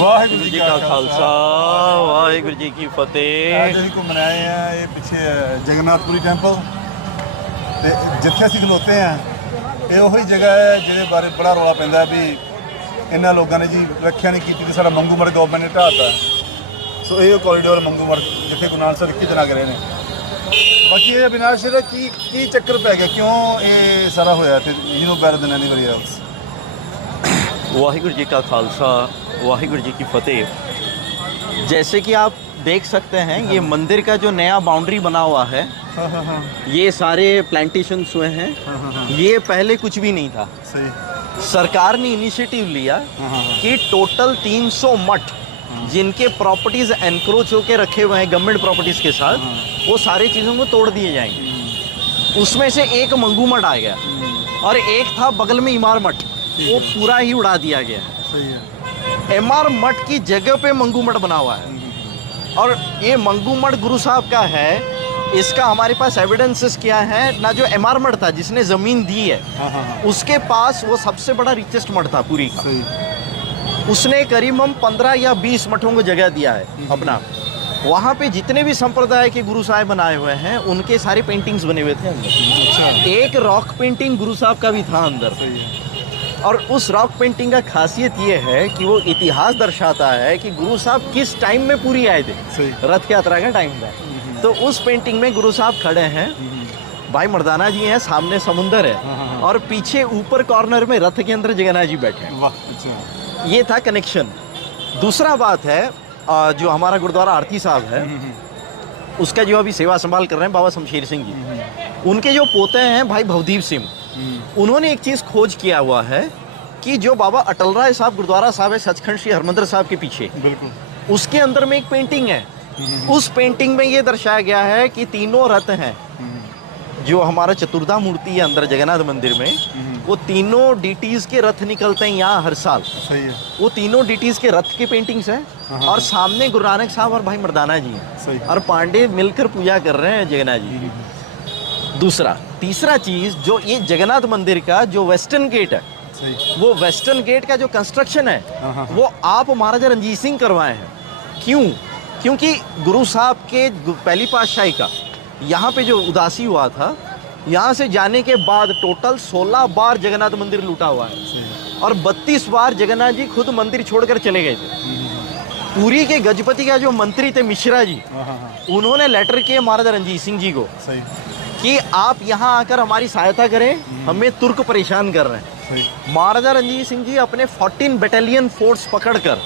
वाहिगुरू जी का खालसा वाहिगुरू जी की फतेह। ਅੱਜ ਅਸੀਂ ਘੁੰਮਣ ਆਏ ਆ ਇਹ ਪਿੱਛੇ ਜਗन्नाथपुरी ਟੈਂਪਲ ਤੇ ਜਿੱਥੇ ਅਸੀਂ ਖਲੋਤੇ ਆ ਇਹ ਉਹੀ ਜਗ੍ਹਾ ਹੈ ਜਿਹਦੇ ਬਾਰੇ ਬੜਾ ਰੌਲਾ ਪੈਂਦਾ ਵੀ ਇਹਨਾਂ ਲੋਕਾਂ ਨੇ ਜੀ ਰੱਖਿਆ ਨਹੀਂ ਕੀਤੀ ਤੇ ਸਾਡਾ ਮੰਗੂਮੜ ਗਵਰਨਮੈਂਟ ਨੇ ਢਾਹਤਾ। ਸੋ ਇਹ ਕੋਰੀਡੋਰ ਮੰਗੂਮੜ ਜਿੱਥੇ ਗੁਰੂ ਨਾਨਕ ਸਾਹਿਬ 21 ਦਿਨ ਕਰੇ ਨੇ। ਬਾਕੀ ਇਹ ਅਵਿਨਾਸ਼ ਦਾ ਕੀ ਚੱਕਰ ਪੈ ਗਿਆ, ਕਿਉਂ ਇਹ ਸਾਰਾ ਹੋਇਆ ਤੇ you know better than anybody else. Waheguru ji का खालसा वाहिगुरू जी की फतेह। जैसे कि आप देख सकते हैं ये मंदिर का जो नया बाउंड्री बना हुआ है, ये सारे प्लांटेशंस हुए हैं। ये पहले कुछ भी नहीं था। सही। सरकार ने इनिशिएटिव लिया कि टोटल 300 मठ जिनके प्रॉपर्टीज एनक्रोच होके रखे हुए हैं गवर्नमेंट प्रॉपर्टीज के साथ, वो सारी चीज़ों को तोड़ दिए जाएंगे। उसमें से एक मंगू मठ आ गया और एक था बगल में इमार मठ, वो पूरा ही उड़ा दिया गया है। सही है। एमआर मठ की जगह पे मंगू मठ बना हुआ है और ये मंगू मठ गुरु साहब का है। इसका हमारे पास एविडेंसेस क्या है ना, जो एमआर मठ था जिसने ज़मीन दी है उसके पास वो सबसे बड़ा रिचेस्ट मठ था पूरी का। उसने करीब हम 15 या 20 मठों को जगह दिया है अपना। वहाँ पे जितने भी संप्रदाय के गुरु साहब बनाए हुए हैं उनके सारे पेंटिंग्स बने हुए थे अंदर। एक रॉक पेंटिंग गुरु साहब का भी था अंदर। और उस रॉक पेंटिंग का खासियत ये है कि वो इतिहास दर्शाता है कि गुरु साहब किस टाइम में पूरी आए थे, रथ यात्रा का टाइम था। तो उस पेंटिंग में गुरु साहब खड़े हैं, भाई मर्दाना जी हैं, सामने समुंदर है और पीछे ऊपर कॉर्नर में रथ के अंदर जगन्नाथ जी बैठे हैं। वाह, अच्छा। ये था कनेक्शन। दूसरा बात है जो हमारा गुरुद्वारा आरती साहब है उसका जो अभी सेवा संभाल कर रहे हैं बाबा शमशेर सिंह जी, उनके जो पोते हैं भाई भवदीप सिंह, उन्होंने एक चीज़ खोज किया हुआ है कि जो बाबा अटल राय साहब गुरुद्वारा साहब है सचखंड श्री हरमंदिर साहब के पीछे, बिल्कुल उसके अंदर में एक पेंटिंग है। उस पेंटिंग में ये दर्शाया गया है कि तीनों रथ हैं जो हमारा चतुर्धा मूर्ति है अंदर जगन्नाथ मंदिर में, वो तीनों डीटीज के रथ निकलते हैं यहाँ हर साल। सही है। वो तीनों डीटीज के रथ के पेंटिंग्स हैं और सामने गुरु नानक साहब और भाई मर्दाना जी हैं और पांडे मिलकर पूजा कर रहे हैं जगन्नाथ जी। दूसरा तीसरा चीज़ जो ये जगन्नाथ मंदिर का जो वेस्टर्न गेट है, वो वेस्टर्न गेट का जो कंस्ट्रक्शन है वो आप महाराजा रणजीत सिंह करवाए हैं। क्यों? क्योंकि गुरु साहब के पहली पातशाही का यहाँ पे जो उदासी हुआ था, यहाँ से जाने के बाद टोटल 16 बार जगन्नाथ मंदिर लूटा हुआ है और 32 बार जगन्नाथ जी खुद मंदिर छोड़कर चले गए थे। पुरी के गजपति का जो मंत्री थे मिश्रा जी, उन्होंने लेटर किए महाराजा रणजीत सिंह जी को कि आप यहाँ आकर हमारी सहायता करें, हमें तुर्क परेशान कर रहे हैं। महाराजा रणजीत सिंह जी अपने 14 बटालियन फोर्स पकड़कर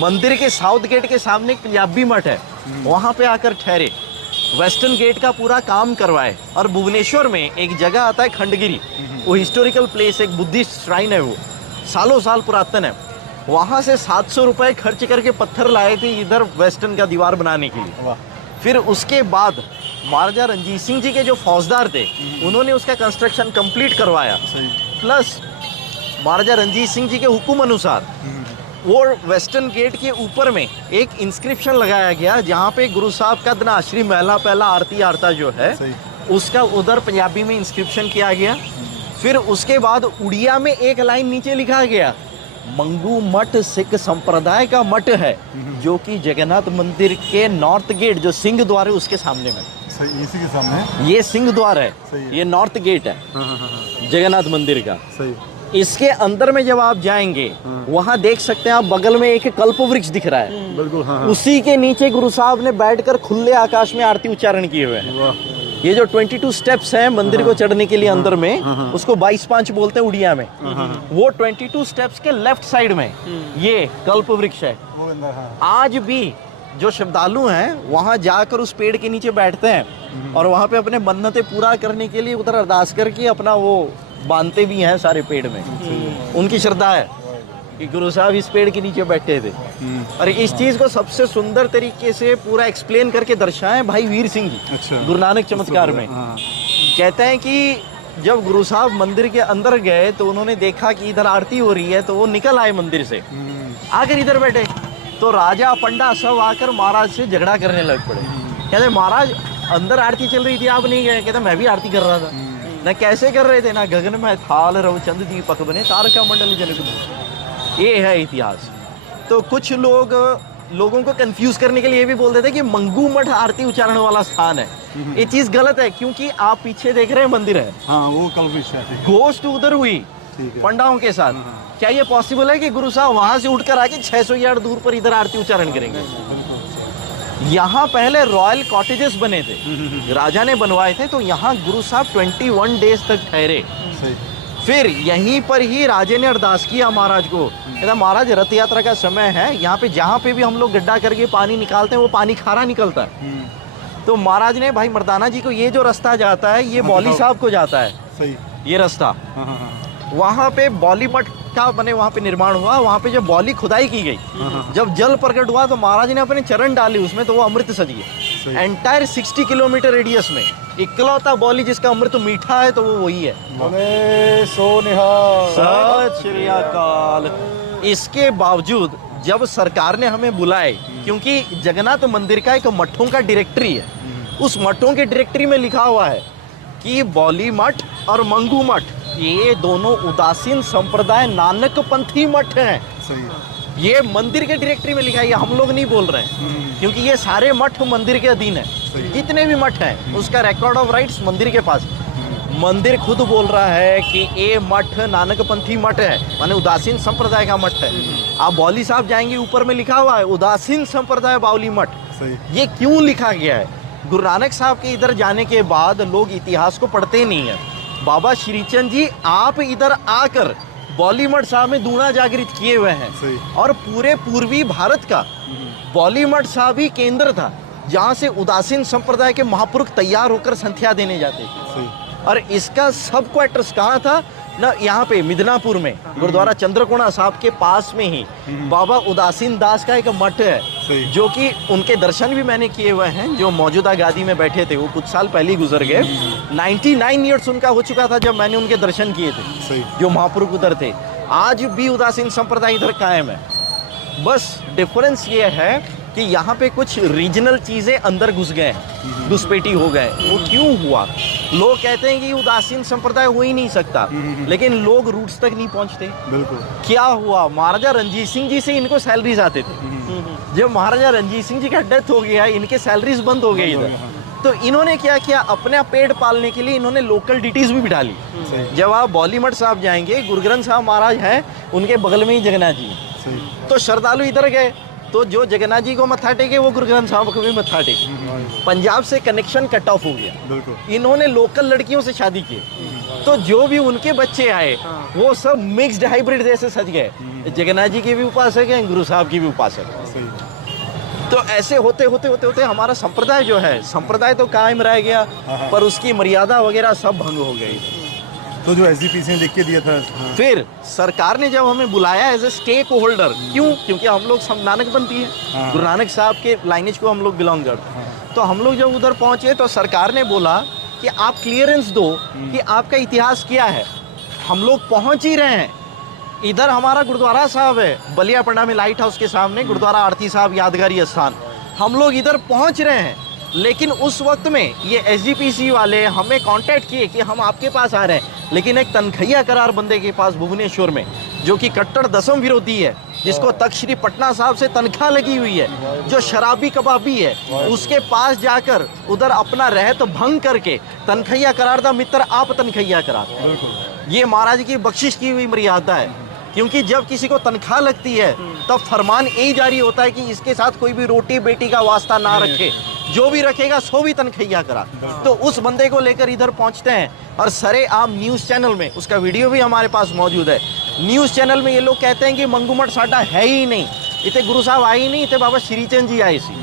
मंदिर के साउथ गेट के सामने एक पंजाबी मठ है वहाँ पे आकर ठहरे, वेस्टर्न गेट का पूरा काम करवाए। और भुवनेश्वर में एक जगह आता है खंडगिरी, वो हिस्टोरिकल प्लेस, एक बुद्धिस्ट श्राइन है, वो सालों साल पुरातन है। वहाँ से 700 रुपये खर्च करके पत्थर लाए थे इधर वेस्टर्न का दीवार बनाने के लिए। फिर उसके बाद महाराजा रणजीत सिंह जी के जो फौजदार थे उन्होंने उसका कंस्ट्रक्शन कंप्लीट करवाया। प्लस महाराजा रणजीत सिंह जी के हुक्म अनुसार वो वेस्टर्न गेट के ऊपर में एक इंस्क्रिप्शन लगाया गया जहाँ पे गुरु साहब का धनाश्री महला पहला आरती आरता जो है उसका उधर पंजाबी में इंस्क्रिप्शन किया गया। फिर उसके बाद उड़िया में एक लाइन नीचे लिखा गया, मंगू मठ सिख संप्रदाय का मठ है जो कि जगन्नाथ मंदिर के नॉर्थ गेट जो सिंह द्वार है उसके सामने में। इसी के सामने ये सिंह द्वार है, ये नॉर्थ गेट है जगन्नाथ मंदिर का। इसके अंदर में जब आप जाएंगे वहाँ देख सकते हैं आप बगल में एक कल्प वृक्ष दिख रहा है, बिल्कुल उसी के नीचे गुरु साहब ने बैठकर खुले आकाश में आरती उच्चारण किए हुए हैं। ये जो 22 स्टेप्स हैं मंदिर को चढ़ने के लिए अंदर में, उसको 22 बोलते हैं उड़िया में। वो 22 स्टेप्स के लेफ्ट साइड में ये कल्प वृक्ष है। आज भी जो श्रद्धालु हैं वहाँ जाकर उस पेड़ के नीचे बैठते हैं और वहाँ पे अपने मन्नतें पूरा करने के लिए उधर अरदास करके अपना वो बांधते भी हैं सारे पेड़ में। उनकी श्रद्धा है कि गुरु साहब इस पेड़ के नीचे बैठे थे। और इस चीज़ को सबसे सुंदर तरीके से पूरा एक्सप्लेन करके दर्शाएं भाई वीर सिंह जी गुरु नानक चमत्कार में। कहते हैं कि जब गुरु साहब मंदिर के अंदर गए तो उन्होंने देखा कि इधर आरती हो रही है, तो वो निकल आए मंदिर से, आकर इधर बैठे तो राजा पंडा सब आकर महाराज से झगड़ा करने लग पड़े। कहते महाराज अंदर आरती चल रही थी, आप नहीं गए? कहते मैं भी आरती कर रहा था। न कैसे कर रहे थे, ना गगन में थाल रव चंद दीपक बने तारका मंडल जनक। ये है इतिहास। तो कुछ लोगों को कंफ्यूज करने के लिए ये भी बोल देते हैं कि मंगू मठ आरती उच्चारण वाला स्थान है। ये चीज गलत है, क्योंकि आप पीछे देख रहे हैं मंदिर है, हाँ वो कल्पिश है। घोष्ट उधर हुई ठीक है। पंडाओं के साथ। क्या ये पॉसिबल है कि गुरु साहब वहां से उठकर आके 600 यार्ड दूर पर इधर आरती उच्चारण करेंगे? यहाँ पहले रॉयल कॉटेजेस बने थे, राजा ने बनवाए थे, तो यहाँ गुरु साहब 21 डेज तक ठहरे। सही। फिर यहीं पर ही राजे ने अरदास किया महाराज को, कहता महाराज रथ यात्रा का समय है, यहाँ पे जहाँ पे भी हम लोग गड्ढा करके पानी निकालते हैं वो पानी खारा निकलता है। तो महाराज ने भाई मर्दाना जी को ये जो रास्ता जाता है ये बौली साहब को जाता है। सही। ये रास्ता वहाँ पे बौली मठ का बने वहाँ पे निर्माण हुआ। वहाँ पे जब बौली खुदाई की गई, जब जल प्रकट हुआ तो महाराज ने अपने चरण डाले उसमें, तो वो अमृत सज गया। एंटायर 60 किलोमीटर रेडियस में इकलौता बौली जिसका अमृत मीठा है तो वो वही है। सत श्री अकाल। इसके बावजूद जब सरकार ने हमें बुलाए, क्योंकि जगन्नाथ मंदिर का एक मठों का डायरेक्टरी है, उस मठों के डायरेक्टरी में लिखा हुआ है कि बौली मठ और मंगू मठ ये दोनों उदासीन संप्रदाय नानक पंथी मठ हैं। सही है। ये मंदिर के डायरेक्टरी में लिखा है, ये हम लोग नहीं बोल रहे हैं, क्योंकि ये सारे मठ मंदिर के अधीन है। जितने भी मठ हैं उसका रिकॉर्ड ऑफ राइट्स मंदिर के पास है। मंदिर खुद बोल रहा है कि ये मठ नानक पंथी मठ है, माने उदासीन संप्रदाय का मठ है। आप बौली साहब जाएंगे, ऊपर में लिखा हुआ है उदासीन संप्रदाय बाउली मठ। ये क्यों लिखा गया है? गुरु नानक साहब के इधर जाने के बाद लोग इतिहास को पढ़ते नहीं है। बाबा श्रीचंद जी आप इधर आकर बौली मठ साहब में दूना जागृत किए हुए हैं, और पूरे पूर्वी भारत का बौली मठ साहब ही केंद्र था जहाँ से उदासीन संप्रदाय के महापुरुष तैयार होकर संध्या देने जाते थे। और इसका सब क्वार्टर्स कहाँ था ना, यहाँ पे मिदनापुर में गुरुद्वारा चंद्रकोना साहब के पास में ही बाबा उदासीन दास का एक मठ है, जो कि उनके दर्शन भी मैंने किए हुए हैं। जो मौजूदा गादी में बैठे थे वो कुछ साल पहले ही गुजर गए। 99 ईयर्स उनका हो चुका था जब मैंने उनके दर्शन किए थे, जो महापुरुष उधर थे। आज भी उदासीन संप्रदाय इधर कायम है। बस डिफरेंस ये है कि यहाँ पे कुछ रीजनल चीजें अंदर घुस गए हैं, घुसपैठी हो गए। वो क्यों हुआ? लोग कहते हैं कि उदासीन संप्रदाय हो ही नहीं सकता, लेकिन लोग रूट्स तक नहीं पहुंचते। बिल्कुल। क्या हुआ? महाराजा रणजीत सिंह जी से इनको सैलरीज आते थे। जब महाराजा रणजीत सिंह जी का डेथ हो गया, इनके सैलरीज बंद हो गई इधर। तो इन्होंने क्या किया, अपने पेट पालने के लिए इन्होंने लोकल डिटीज भी बिठा ली। जब आप बौली मठ साहब जाएंगे, गुरु ग्रंथ साहब महाराज हैं, उनके बगल में ही जगन्नाथ जी। तो श्रद्धालु इधर गए तो जो जगन्नाथ जी को मत्था टेके वो गुरु ग्रंथ साहब को भी मत्था टेके। पंजाब से कनेक्शन कट ऑफ हो गया। इन्होंने लोकल लड़कियों से शादी की, तो जो भी उनके बच्चे आए वो सब मिक्स्ड हाइब्रिड जैसे सज गए। जगन्नाथ जी के भी उपासक हैं, गुरु साहब की भी उपासक। तो ऐसे होते होते होते होते हमारा संप्रदाय जो है, संप्रदाय तो कायम रह गया, पर उसकी मर्यादा वगैरह सब भंग हो गई। तो जो SGPC ने लिख के दिया था, फिर सरकार ने जब हमें बुलाया एज ए स्टेक होल्डर, क्यों? क्योंकि हम लोग सब नानक बनती है, गुरु नानक साहब के लाइनेज को हम लोग बिलोंग करते हैं। तो हम लोग जब उधर पहुंचे तो सरकार ने बोला कि आप क्लियरेंस दो कि आपका इतिहास क्या है। हम लोग पहुंच ही रहे हैं, इधर हमारा गुरुद्वारा साहब है बलियापंडा में, लाइट हाउस के सामने गुरुद्वारा आरती साहब यादगारी स्थान। हम लोग इधर पहुंच रहे हैं, लेकिन उस वक्त में ये SGPC वाले हमें कांटेक्ट किए कि हम आपके पास आ रहे हैं, लेकिन एक तनखैया करार बंदे के पास भुवनेश्वर में, जो कि कट्टर दसम विरोधी है, जिसको तख्त श्री पटना साहब से तनख्वाह लगी हुई है, जो शराबी कबाबी है, उसके पास जाकर उधर अपना रहत भंग करके तनखैया करार दा मित्र आप तनखैया करार। ये महाराज की बख्शिश की हुई मर्यादा है, क्योंकि जब किसी को तनख्वाह लगती है तब फरमान यही जारी होता है कि इसके साथ कोई भी रोटी बेटी का वास्ता ना रखे, जो भी रखेगा सो भी तनखैया करा। तो उस बंदे को लेकर इधर पहुंचते हैं और सरे आम न्यूज़ चैनल में, उसका वीडियो भी हमारे पास मौजूद है, न्यूज़ चैनल में ये लोग कहते हैं कि मंगू मठ साडा है ही नहीं, इतने गुरु साहब आए ही नहीं, इतने बाबा श्रीचंद जी आए सी।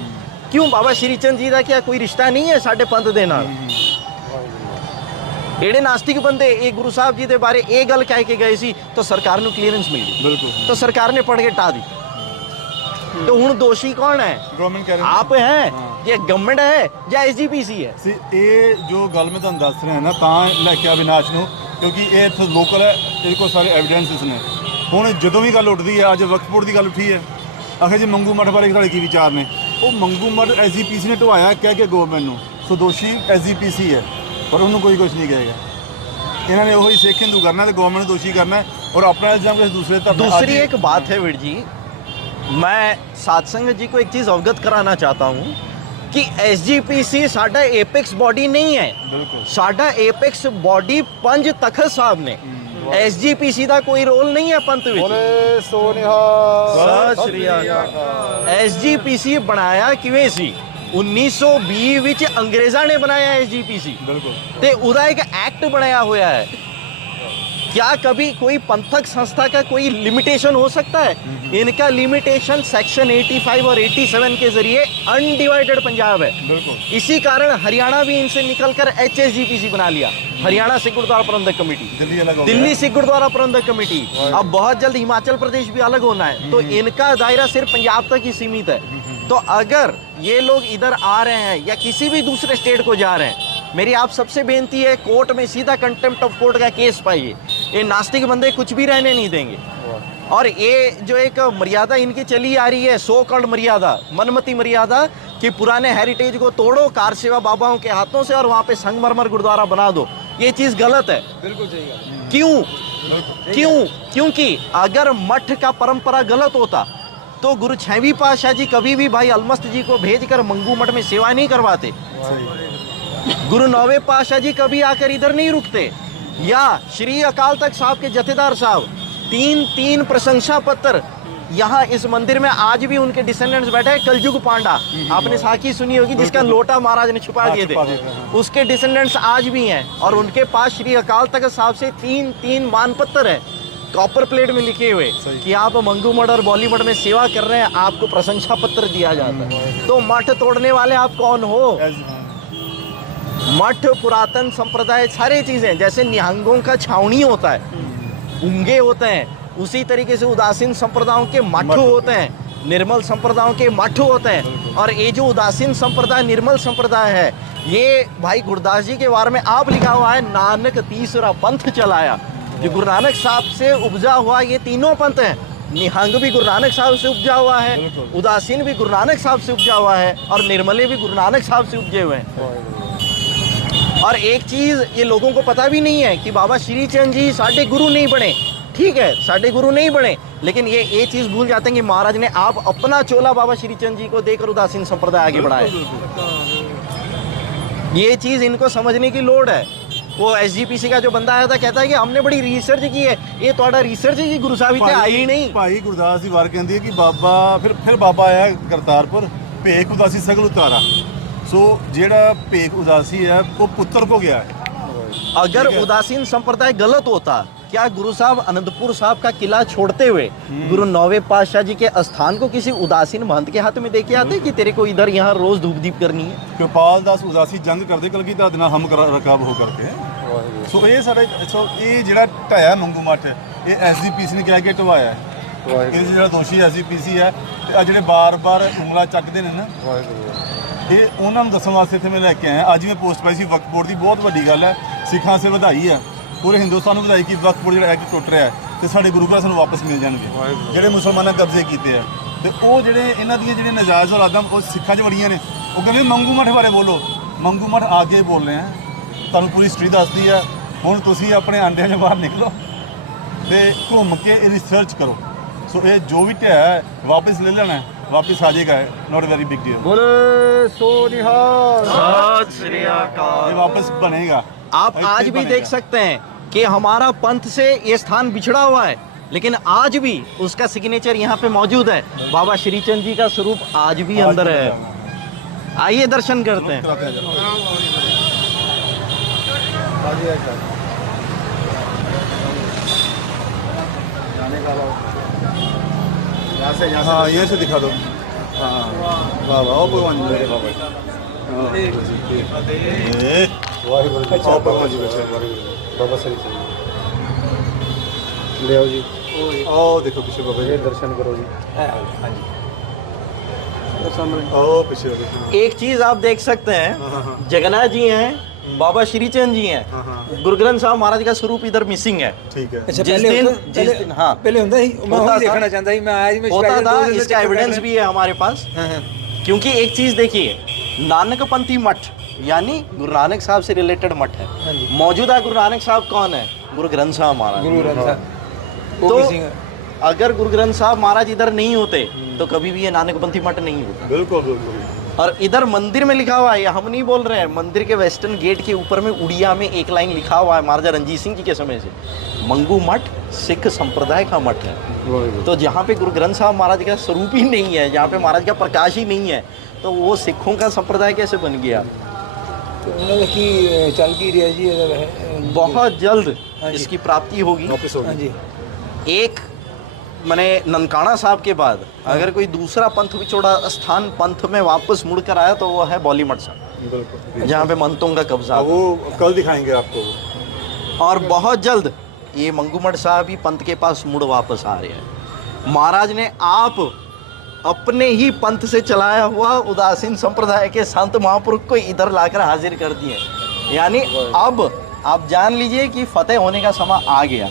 क्यों? बाबा श्रीचंद जी का क्या कोई रिश्ता नहीं है साढ़े पंथ देना? एड़े नास्तिक बंदे एक गुरु साहब जी के बारे एक गल कह के गए सी तो सरकार को क्लीयरेंस मिल गई। बिल्कुल। तो सरकार ने पढ़ के टा दी। तो हुण दोषी कौन है? गवर्नमेंट कह रही आप हैं, ये गवर्नमेंट है या SGPC है? ਇਹ ਜੋ ਗੱਲ ਮੈਂ ਤੁਹਾਨੂੰ ਦੱਸ ਰਿਹਾ ਨਾ ਤਾਂ ਲੈ ਕੇ ਆ ਵਿਨਾਸ਼ ਨੂੰ, ਕਿਉਂਕਿ ਇਹ ਇੱਥੇ ਲੋਕਲ ਹੈ, ਇਹਦੇ ਕੋਲ ਸਾਰੇ ਐਵੀਡੈਂਸਿਸ ਨੇ। ਹੁਣ ਜਦੋਂ ਵੀ ਗੱਲ ਉੱਠਦੀ ਹੈ, ਅੱਜ ਵਕਫ ਬੋਰਡ ਦੀ ਗੱਲ ਉੱਠੀ ਹੈ, ਆਖਿਰ ਜੀ ਮੰਗੂ ਮਠ ਬਾਰੇ ਤੁਹਾਡੇ ਕੀ ਵਿਚਾਰ ਨੇ? ਉਹ ਮੰਗੂ ਮਠ SGPC ਨੇ ਢਵਾਇਆ ਕਹਿ ਕੇ ਗਵਰਨਮੈਂਟ ਨੂੰ, ਸੋ ਦੋਸ਼ੀ SGPC ਹੈ, ਪਰ ਉਹਨੂੰ ਕੋਈ ਕੁਝ ਨਹੀਂ ਕਹੇਗਾ। ਇਹਨਾਂ ਨੇ ਉਹੀ ਸਿੱਖ ਹਿੰਦੂ ਕਰਨਾ ਤੇ ਗਵਰਨਮੈਂਟ ਨੂੰ ਦੋਸ਼ੀ ਕਰਨਾ, और अपना इल्जाम किसी दूसरे। दूसरी एक बात है वीर जी, मैं साध संगत जी को एक चीज़ अवगत कराना चाहता हूँ कि SGPC साडा एपेक्स बॉडी नहीं है, साडा एपेक्स बॉडी पंज तखत साहब ने। SGPC ਦਾ ਕੋਈ ਰੋਲ ਨਹੀਂ ਹੈ ਪੰਥ ਵਿੱਚ। ਸਤਿ ਸ਼੍ਰੀ ਅਕਾਲ। SGPC ਬਣਾਇਆ ਕਿਵੇਂ ਸੀ? 1920 ਵਿੱਚ ਅੰਗਰੇਜ਼ਾਂ ਨੇ ਬਣਾਇਆ SGPC ਤੇ ਉਹਦਾ ਇੱਕ ਐਕਟ ਬਣਾਇਆ ਹੋਇਆ ਹੈ। क्या कभी कोई पंथक संस्था का कोई लिमिटेशन हो सकता है? इनका लिमिटेशन सेक्शन 85 और 87 के जरिए अनडिवाइडेड पंजाब है। इसी कारण हरियाणा भी इनसे निकलकर HSGPC बना लिया, हरियाणा सिख गुरुद्वारा प्रबंधक कमेटी, दिल्ली सिख गुरुद्वारा प्रबंधक कमेटी। अब बहुत जल्द हिमाचल प्रदेश भी अलग होना है, तो इनका दायरा सिर्फ पंजाब तक ही सीमित है। तो अगर ये लोग इधर आ रहे हैं या किसी भी दूसरे स्टेट को जा रहे हैं, मेरी आप सबसे बेनती है कोर्ट में सीधा कंटेम्प्ट ऑफ कोर्ट का केस पाइए। ये नास्तिक बंदे कुछ भी रहने नहीं देंगे। और ये जो एक मर्यादा इनकी चली आ रही है, सो कॉल्ड मर्यादा, मनमती मर्यादा, कि पुराने हेरिटेज को तोड़ो कार सेवा बाबाओं के हाथों से और वहाँ पे संगमरमर गुरुद्वारा बना दो, ये चीज़ गलत है। बिल्कुल सही। क्यों? क्योंकि अगर मठ का परंपरा गलत होता तो गुरु 6वीं पातशाह जी कभी भी भाई अलमस्त जी को भेजकर मंगू मठ में सेवा नहीं करवाते। गुरु 9वें पातशाह जी कभी आकर इधर नहीं रुकते। या श्री अकाल तख्त साहब के जथेदार साहब 3 प्रशंसा पत्र यहाँ इस मंदिर में आज भी उनके डिसेंडेंट्स बैठे हैं। कलयुग पांडा, आपने साखी सुनी होगी, जिसका लोटा महाराज ने छुपा दिए थे, उसके डिसेंडेंट्स आज भी हैं। और उनके पास श्री अकाल तख्त साहब से 3 मानपत्र है कॉपर प्लेट में लिखे हुए कि आप मंगू मठ और बॉली मठ में सेवा कर रहे हैं, आपको प्रशंसा पत्र दिया जाता है। तो मठ तोड़ने वाले आप कौन हो? मठ पुरातन संप्रदाय सारी चीजें, जैसे निहंगों का छावनी होता है, उंगे होते हैं, उसी तरीके से उदासीन संप्रदायों के मठ होते हैं, निर्मल संप्रदायों के मठ होते हैं। और ये जो उदासीन संप्रदाय निर्मल संप्रदाय है, ये भाई गुरदास जी के बारे में आप लिखा हुआ है, नानक तीसरा पंथ चलाया। जो गुरु नानक साहब से उपजा हुआ ये तीनों पंथ हैं। निहंग भी गुरु नानक साहब से उपजा हुआ है, उदासीन भी गुरु नानक साहब से उपजा हुआ है, और निर्मले भी गुरु नानक साहब से उपजे हुए हैं। और एक चीज़ ये लोगों को पता भी नहीं है कि बाबा श्री चंद जी साढ़े गुरु नहीं बने। ठीक है, साढ़े गुरु नहीं बने, लेकिन ये चीज़ भूल जाते हैं कि महाराज ने आप अपना चोला बाबा श्री चंद जी को देकर उदासीन संप्रदाय आगे बढ़ाया। ये चीज़ इनको समझने की लोड़ है। वो SGPC का जो बंदा आया था, कहता है कि हमने बड़ी रिसर्च की है। ये थोड़ा रिसर्च की गुरु साहब इतने आई ही नहीं। भाई गुरदास की वार कहती है कि बाबा फिर बाबा आया करतारपुर, भेख उदासी सगल उतारा। सो जेड़ा भेख उदासी है वो पुत्र को गया है। अगर उदासीन संप्रदाय गलत होता, क्या गुरु साहब अनंतपुर साहब का किला छोड़ते हुए गुरु 9वें पातशाह जी के स्थान को किसी उदासीन महंत के हाथ में दे के आते कि तेरे को इधर यहाँ रोज धूप दीप करनी है? कृपाल दास उदासी जंग करते कलगीधर दे नाल हम रकाब हो करके। सो ये सारे ये जेड़ा ढाया मंगू मठ, ये SGPC ने क्या के ढवाया है। ये जेड़ा दोषी SGPC है, आ जेड़े बार-बार उंगला चकदे ने ना, ये उन्होंने दसन वास्ते इत्थे मैं लैके आया। अज मैं पोस्ट पाई सी वक्फ बोर्ड की, बहुत वड्डी गल है, सिखां से वधाई है, पूरे हिंदुस्तान को वधाई कि वक्फ बोर्ड जो एक्ट टुट रहा है तो साढ़े गुरु घर सानूं वापस मिल जाएंगे ਜਿਹੜੇ मुसलमाना कब्जे किए हैं। तो वो ਜਿਹੜੇ ਇਹਨਾਂ ਦੀਆਂ ਜਿਹੜੇ नजायज़ औलादां ਉਹ सिखां 'ਚ ਵੜੀਆਂ ਨੇ, ਉਹ ਕਹਿੰਦੇ ਮੰਗੂ ਮਠ ਬਾਰੇ ਬੋਲੋ। ਮੰਗੂ ਮਠ आगे बोल रहे हैं, ਤੁਹਾਨੂੰ पूरी हिस्ट्री दसदी है। ਹੁਣ ਤੁਸੀਂ ਆਪਣੇ अंडियां 'ਚੋਂ बाहर निकलो ਤੇ घूम के रिसर्च करो। सो ये जो भी ढाया है वापस ले लेना है, वापस आ जाएगा, नॉट वेरी बिग डील। बोले सो निहाल, सत श्री अकाल। ये वापस बनेगा। आप आज भी देख सकते हैं कि हमारा पंथ से ये स्थान बिछड़ा हुआ है, लेकिन आज भी उसका सिग्नेचर यहाँ पे मौजूद है। बाबा श्रीचंद जी का स्वरूप आज भी अंदर है। आइए दर्शन करते हैं। हाँ ये से दिखा दो। हाँ वाह वाह, ओ भगवान जी मेरे बाबा बाबा सही ले आओ जी। आओ देखो पीछे बाबा जी, दर्शन करो जी। हाँ जी, आओ पीछे देखो। एक चीज आप देख सकते हैं, जगन्नाथ जी हैं, बाबा श्रीचंद जी हैं, गुरु ग्रंथ साहब महाराज का स्वरूप इधर मिसिंग है। ठीक है। अच्छा, जिस दिन हाँ पहले होता ही, मैं होता वही था। देखना चाहता ही, मैं आज में होता शायद था, 2 दिन से इसका चक्कर एविडेंस काट भी है हमारे पास। क्योंकि एक चीज देखिए, नानकपंथी मठ यानी गुरु नानक साहब से रिलेटेड मठ है। मौजूदा गुरु नानक साहब कौन है? गुरु ग्रंथ साहब महाराज। गुरु ग्रंथ साहब तो अगर गुरु ग्रंथ साहब महाराज इधर नहीं होते तो कभी भी ये नानकपंथी मठ नहीं होता। बिल्कुल बिल्कुल। और इधर मंदिर में लिखा हुआ है, ये हम नहीं बोल रहे हैं, मंदिर के वेस्टर्न गेट के ऊपर में उड़िया में एक लाइन लिखा हुआ है महाराजा रणजीत सिंह जी के समय से, मंगू मठ सिख संप्रदाय का मठ है। तो जहाँ पे गुरु ग्रंथ साहब महाराज का स्वरूप ही नहीं है, जहाँ पे महाराज का प्रकाश ही नहीं है, तो वो सिखों का संप्रदाय कैसे बन गया? तो उन्होंने की चल की रहा जी है बहुत जल्द हाँ जी। इसकी प्राप्ति होगी। वापस हो हाँ गई। जी। एक मैंने ननकाना साहब के बाद अगर कोई दूसरा पंथ विछोड़ा स्थान पंथ में वापस मुड़ कर आया तो वो है बौली मठ साहब, बिल्कुल। जहाँ पे मंतों का कब्जा। वो कल दिखाएंगे आपको। और बहुत जल्द ये मंगू मठ साहब ही पंथ के पास मुड़ वापस आ रहे हैं। महाराज ने आप अपने ही पंथ से चलाया हुआ उदासीन संप्रदाय के संत महापुरुष को इधर लाकर हाजिर कर दिए, यानी अब आप जान लीजिए कि फतेह होने का समय आ गया।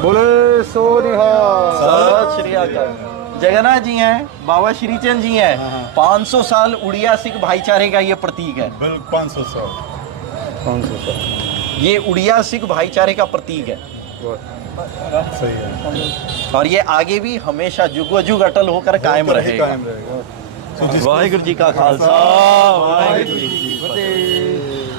बोले सो निहाल। सत श्री अकाल। जगन्नाथ जी हैं, बाबा श्रीचंद जी हैं, 500 साल उड़िया सिख भाईचारे का ये प्रतीक है। बिल्कुल 500 साल। 500 साल। ये उड़िया सिख भाईचारे का प्रतीक है सही है। और ये आगे भी हमेशा जुग जुग अटल होकर कायम रहेगा। कायम रहेगा। वाहिगुरु जी का खालसा, वाहिगुरु जी की